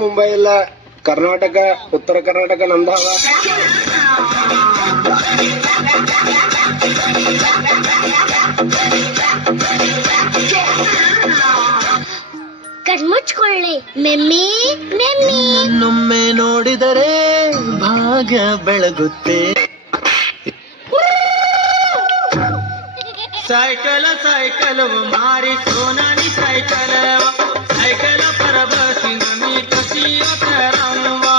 ಮುಂಬೈ ಇಲ್ಲ, ಕರ್ನಾಟಕ, ಉತ್ತರ ಕರ್ನಾಟಕ ನಮ್ದಾವ. ಕಣ್ಮುಚ್ಕೊಳ್ಳಿ ಮೆಮ್ಮಿ ಮೆಮ್ಮಿ. ನನ್ನೊಮ್ಮೆ ನೋಡಿದರೆ ಭಾಗ್ಯ ಬೆಳಗುತ್ತೆ. ಸೈಕಲ್ ಸೈಕಲ್ ಮಾರಿ ಸೋನಾನಿ ಸೈಕಲ್ ಸೈಕಲ್ पर बसी नमी कसिया करनवा.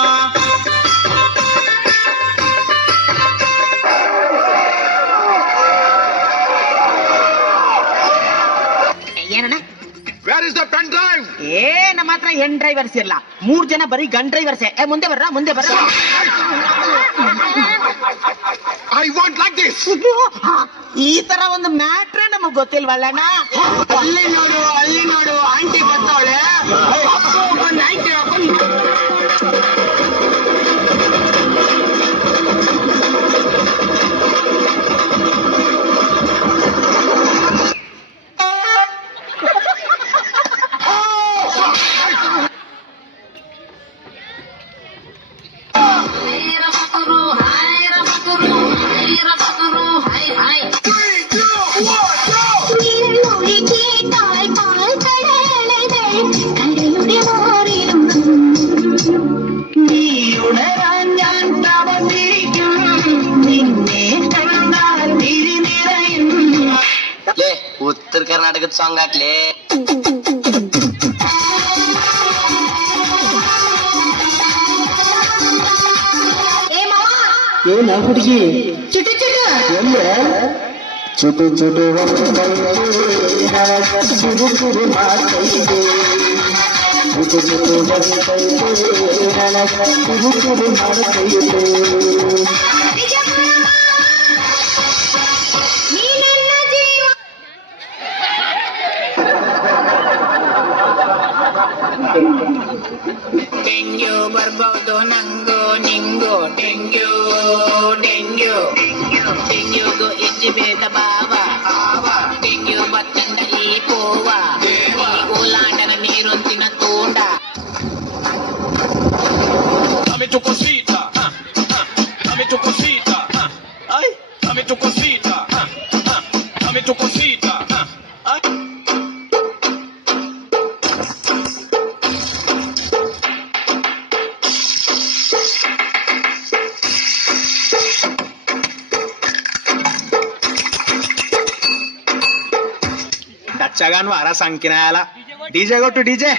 ಏನಣ್ಣ? Where is the pen drive? ನಮ್ಮ ಹತ್ರ ಹೆಣ್ ಡ್ರೈವರ್ಸ್ ಇರಲ್ಲ, 3 ಜನ ಬರೀ ಗನ್ ಡ್ರೈವರ್ಸೇ. ಮುಂದೆ ಬರ್ರ ಮುಂದೆ ಬರ್ರ. I won't like this. ಈ ತರ ಒಂದು ಮ್ಯಾಟ್ರೇ ನಮಗ್ ಗೊತ್ತಿಲ್ವಲ್ಲಣ್ಣ. ಅಲ್ಲಿ ನೋಡು ಆಂಟಿ ಬರ್ತಾವಳೆ. ಉತ್ತರ ಕರ್ನಾಟಕದ ಸಾಂಗ್ ಹಾಕ್ಲಿ. ಏನ ಹುಡುಗಿ ಚುಟು ಚುಟು ಎಲ್ಲ ಚುಟು ಚುಟು ಶುರು ಶುರು ಮಾಡ್ತೈತೆ. ಚುಟು ಚುಟು ಬರ್ತೈತೆ ಶುರು ಶುರು ಮಾಡ್ತೈತೆ. ಡೆಂಗ್ಯೂ ಬರ್ಬೋದು ನಂಗು ನಿಂಗು. ಡೆಂಗ್ಯೂ ಡೆಂಗ್ಯೂ ಡೆಂಗ್ಯೂಗು ಇಜ್ಜಿ ಬೇದ ಬಾವ. ಡೆಂಗ್ಯೂ ಬತ್ತಿಂದ ಈ ಪೋವ ಈ ಊಲಾಂಡನ ನೀರೊಂತಿನ ತೂಂಡ. Dame tu cosita, dame tu cosita, ay, dame tu cosita, dame tu cosita, ay. डच्चागान वारा संकिनायाला डीजे गो टू डीजे.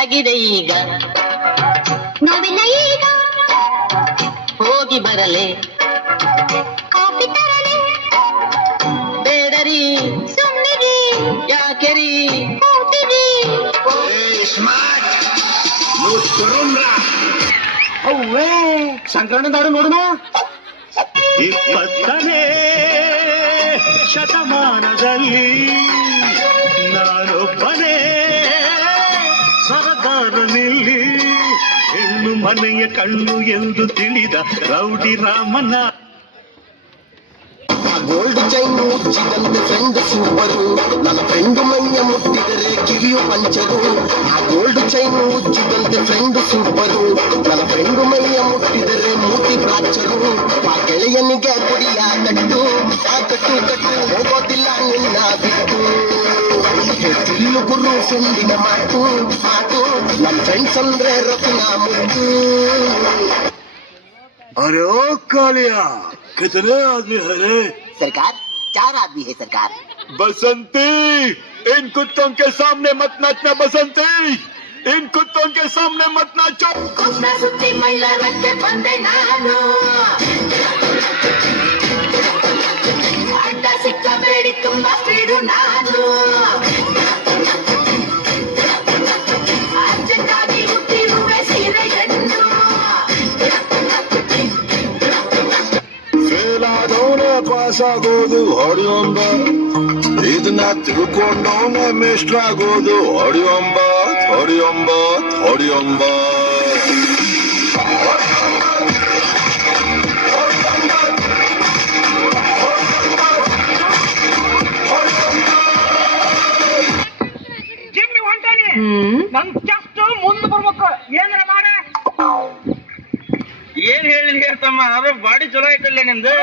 ಆಗಿದೆ ಈಗ ನೋವಿಲ್ಲ ಈಗ, ಹೋಗಿ ಬರಲೆ ಕಾಫಿ ತರಲೆ ಬೇಡರಿ ಸುಮ್ಮನಿರಿ ಯಾಕೆರಿ. ಕೂತಿರಿ. ಅವ್ವೇ ಸಂಕ್ರಮಣ ದಾಡು ನೋಡುನು. 20ನೇ ಶತಮಾನದಲ್ಲಿ ನಾನೊಬ್ಬನೇ ಸರದಾರನಿಲ್ಲಿ ಹೆಣ್ಣು ಮನೆಯ ಕಣ್ಣು ಎಂದು ತಿಳಿದ ರೌಡಿ ರಾಮನ. ಗೋಲ್ಡ್ ಚೈನ್ ಮುಚ್ಚಿದಂತೆ ಫ್ರೆಂಡ್ ಸೂಪರು, ನನ್ನ ಫ್ರೆಂಡ್ ಮೈಯ ಮುಟ್ಟಿದರೆ ಕಿವಿಯು ಪಂಚರು. ಆ ಗೋಲ್ಡ್ ಚೈನ್ ಮುಚ್ಚಿದಂತೆ ಫ್ರೆಂಡ್ ಸೂಪರು, ನನ್ನ ಫ್ರೆಂಡ್ ಮೈಯ ಮುಟ್ಟಿದರೆ ಮೂತಿ ಪ್ರಾಚರು. ಆ ಗೆಳೆಯನಿಗೆ ಕುಡಿಯ ಕಟ್ಟು, ಆ ಕಟ್ಟು ಕಟ್ಟು ಹೋಗೋದಿಲ್ಲ ನಿನ್ನ ಬಿಟ್ಟು. ತಿಲ್ಲು ಗುರು ಸುಂದಿನ ಮಾತು ಮಾತು, ನಮ್ಮ ಫ್ರೆಂಡ್ಸ್ ಅಂದ್ರೆ ರತಿನ ಮುಟ್ಟು. अरे ओ कालिया, कितने आदमी है रे? सरकार 4 आदमी है सरकार. बसंती, इन कुत्तों के सामने मत नाचना बसंती, इन कुत्तों के सामने मत नाचो. ಕುಸ್ನ ಸುತ್ತಿ ಮೈಲಾರಕ್ಕೆ ಬಂದೆ ನಾನು, ಅಡ್ಡ ಸಿಕ್ಕಬೇಡಿ ತುಂಬಾ ಸ್ಪೀಡು ನಾನು. ಅರ್ಜೆಂಟಾಗಿ ಹುಟ್ಟಿರುವೆ ಸೀರೆಯನ್ನು. ಫೇಲಾದವನೇ ಪಾಸ್ ಆಗೋದು ಹೊಡೆಯೊಂಬ, ಇದನ್ನ ತಿಳ್ಕೊಂಡವನೇ ಮೇಷ್ಟ್ರಾಗೋದು ಹೊಡೆಯೊಂಬ. ಹೊಡಿಯೊಂಬ ಜಿಮ್ಮಿ ಹೊಂಟಾನಿ ನನ್ ಜಸ್ಟ್ ಮುಂದೆ ಬರ್ಬೇಕು ಏನಾರ ಮಾಡ ಏನ್ ಹೇಳಿ ತಮ್ಮ ಅದ್ರ ಬಾಡಿ ಚಲೋ ಐತಲ್ಲ ನಿಂದು